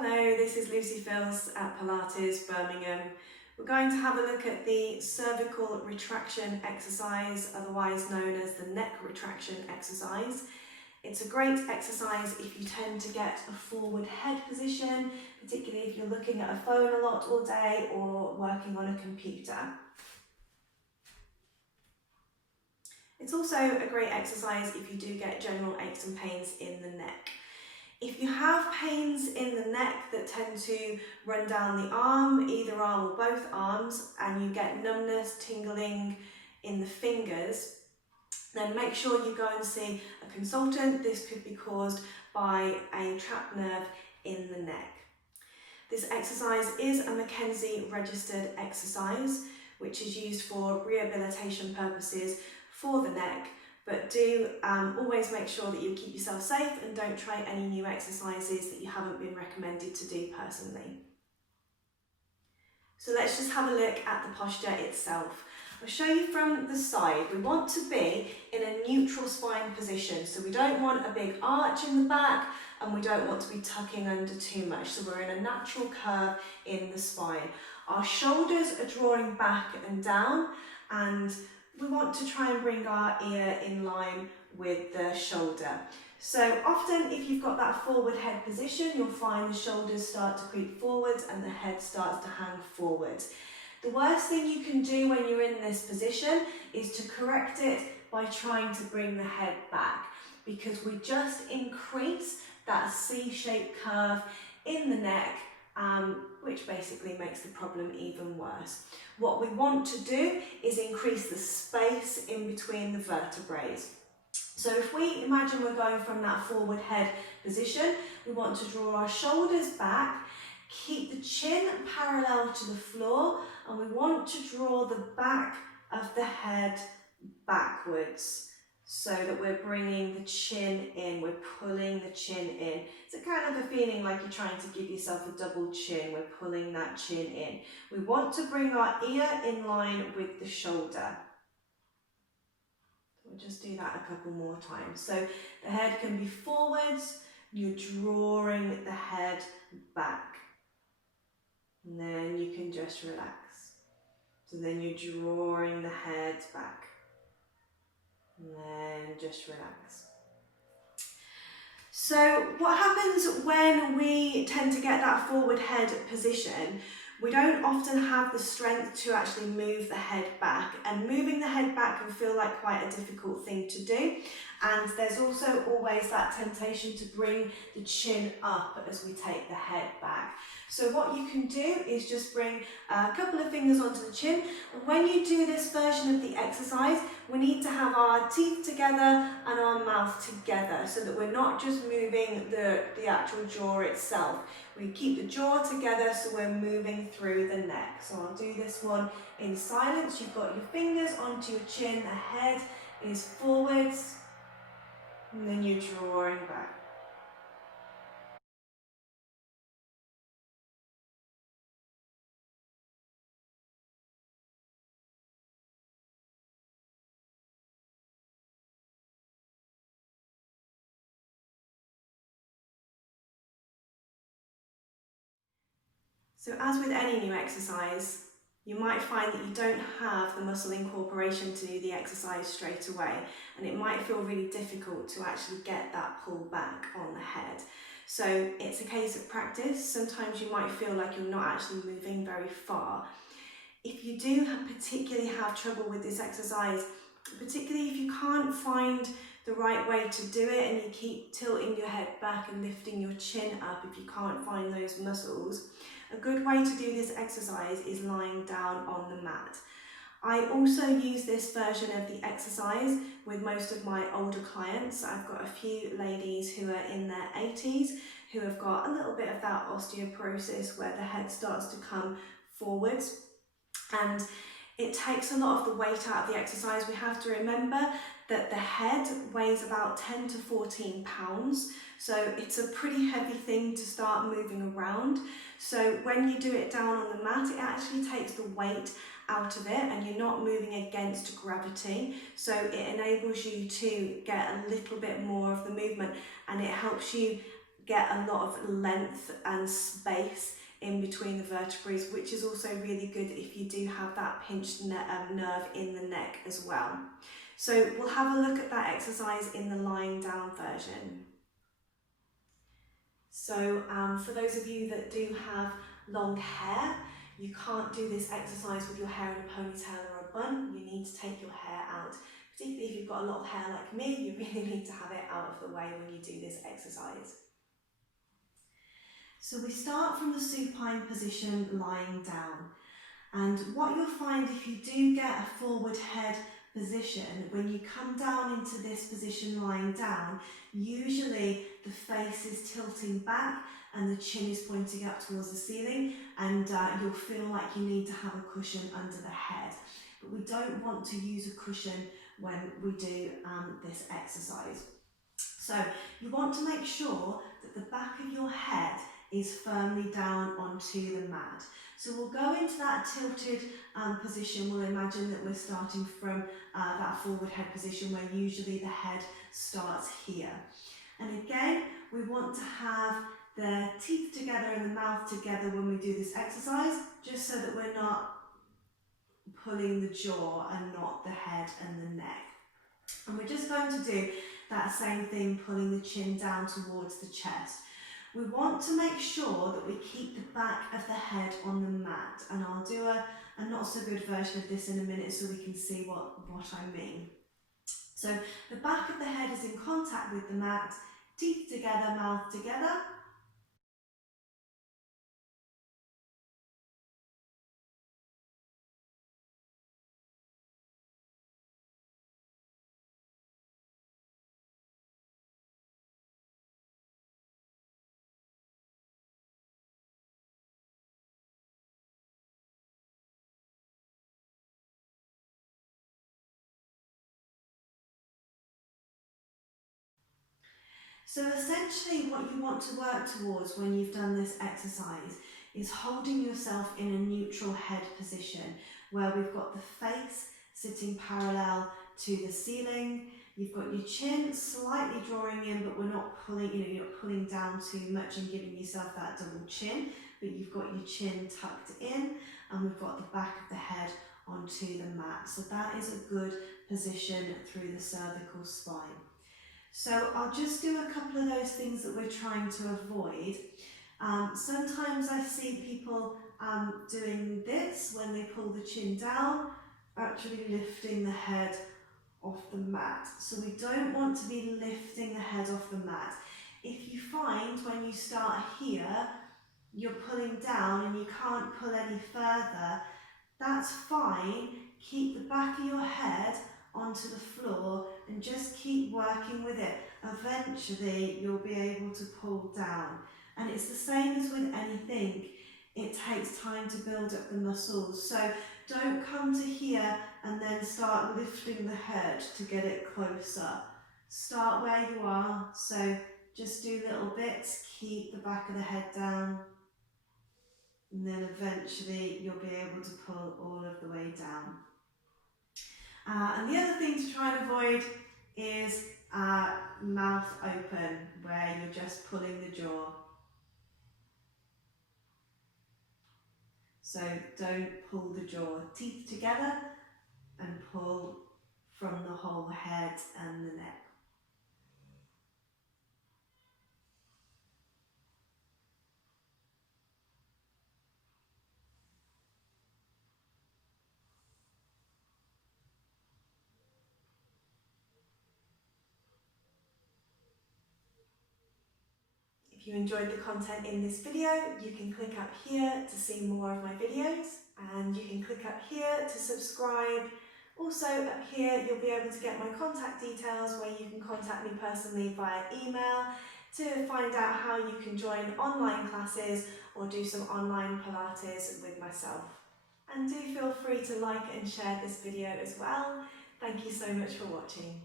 Hello, this is Filce at Pilates Birmingham. We're going to have a look at the cervical retraction exercise, otherwise known as the neck retraction exercise. It's a great exercise if you tend to get a forward head position, particularly if you're looking at a phone a lot all day or working on a computer. It's also a great exercise if you do get general aches and pains in the neck. If you have pains in the neck that tend to run down the arm, either arm or both arms, and you get numbness, tingling in the fingers, then make sure you go and see a consultant. This could be caused by a trapped nerve in the neck. This exercise is a McKenzie registered exercise, which is used for rehabilitation purposes for the neck. But do always make sure that you keep yourself safe and don't try any new exercises that you haven't been recommended to do personally. So let's just have a look at the posture itself. I'll show you from the side. We want to be in a neutral spine position. So we don't want a big arch in the back and we don't want to be tucking under too much. So we're in a natural curve in the spine. Our shoulders are drawing back and down, and we want to try and bring our ear in line with the shoulder. So often if you've got that forward head position, you'll find the shoulders start to creep forwards and the head starts to hang forwards. The worst thing you can do when you're in this position is to correct it by trying to bring the head back, because we just increase that C-shaped curve in the neck, which basically makes the problem even worse. What we want to do is increase the space in between the vertebrae. So if we imagine we're going from that forward head position, we want to draw our shoulders back, keep the chin parallel to the floor, and we want to draw the back of the head backwards so that we're bringing the chin in, we're pulling the chin in. It's a kind of a feeling like you're trying to give yourself a double chin, we're pulling that chin in. We want to bring our ear in line with the shoulder. We'll just do that a couple more times. So the head can be forwards, you're drawing the head back. And then you can just relax. So then you're drawing the head back. And then just relax. So what happens when we tend to get that forward head position? We don't often have the strength to actually move the head back, and moving the head back can feel like quite a difficult thing to do. And there's also always that temptation to bring the chin up as we take the head back. So what you can do is just bring a couple of fingers onto the chin. And when you do this version of the exercise, we need to have our teeth together and our mouth together so that we're not just moving the actual jaw itself. We keep the jaw together so we're moving through the neck. So I'll do this one in silence. You've got your fingers onto your chin, the head is forwards, and then you're drawing back. So as with any new exercise, you might find that you don't have the muscle incorporation to do the exercise straight away, and it might feel really difficult to actually get that pull back on the head. So it's a case of practice. Sometimes you might feel like you're not actually moving very far. If you do particularly have trouble with this exercise, particularly if you can't find the right way to do it and you keep tilting your head back and lifting your chin up if you can't find those muscles, a good way to do this exercise is lying down on the mat. I also use this version of the exercise with most of my older clients. I've got a few ladies who are in their 80s who have got a little bit of that osteoporosis where the head starts to come forwards, and it takes a lot of the weight out of the exercise. We have to remember that the head weighs about 10 to 14 pounds, so it's a pretty heavy thing to start moving around. So when you do it down on the mat, it actually takes the weight out of it and you're not moving against gravity. So it enables you to get a little bit more of the movement, and it helps you get a lot of length and space in between the vertebrae, which is also really good if you do have that pinched nerve in the neck as well. So we'll have a look at that exercise in the lying down version. So for those of you that do have long hair, you can't do this exercise with your hair in a ponytail or a bun. You need to take your hair out. Particularly if you've got a lot of hair like me, you really need to have it out of the way when you do this exercise. So we start from the supine position lying down, and what you'll find if you do get a forward head position, when you come down into this position lying down, usually the face is tilting back and the chin is pointing up towards the ceiling, and you'll feel like you need to have a cushion under the head. But we don't want to use a cushion when we do this exercise. So you want to make sure that the back of your head is firmly down onto the mat. So we'll go into that tilted position. We'll imagine that we're starting from that forward head position where usually the head starts here. And again, we want to have the teeth together and the mouth together when we do this exercise, just so that we're not pulling the jaw and not the head and the neck. And we're just going to do that same thing, pulling the chin down towards the chest. We want to make sure that we keep the back of the head on the mat, and I'll do a not so good version of this in a minute so we can see what I mean. So the back of the head is in contact with the mat, teeth together, mouth together. So essentially what you want to work towards when you've done this exercise is holding yourself in a neutral head position where we've got the face sitting parallel to the ceiling. You've got your chin slightly drawing in, but we're not pulling, you're not pulling down too much and giving yourself that double chin, but you've got your chin tucked in, and we've got the back of the head onto the mat. So that is a good position through the cervical spine. So I'll just do a couple of those things that we're trying to avoid. Sometimes I see people doing this when they pull the chin down, actually lifting the head off the mat. So we don't want to be lifting the head off the mat. If you find when you start here, you're pulling down and you can't pull any further, that's fine. Keep the back of your head onto the floor and just keep working with it. Eventually you'll be able to pull down, and it's the same as with anything. It takes time to build up the muscles, so don't come to here and then start lifting the head to get it closer. Start where you are, so just do little bits, keep the back of the head down, and then eventually you'll be able to pull all of the way down. And the other thing to try and avoid is mouth open, where you're just pulling the jaw. So don't pull the jaw, teeth together, and pull from the whole head and the neck. If you enjoyed the content in this video, you can click up here to see more of my videos, and you can click up here to subscribe. Also up here you'll be able to get my contact details where you can contact me personally via email to find out how you can join online classes or do some online Pilates with myself. And do feel free to like and share this video as well. Thank you so much for watching.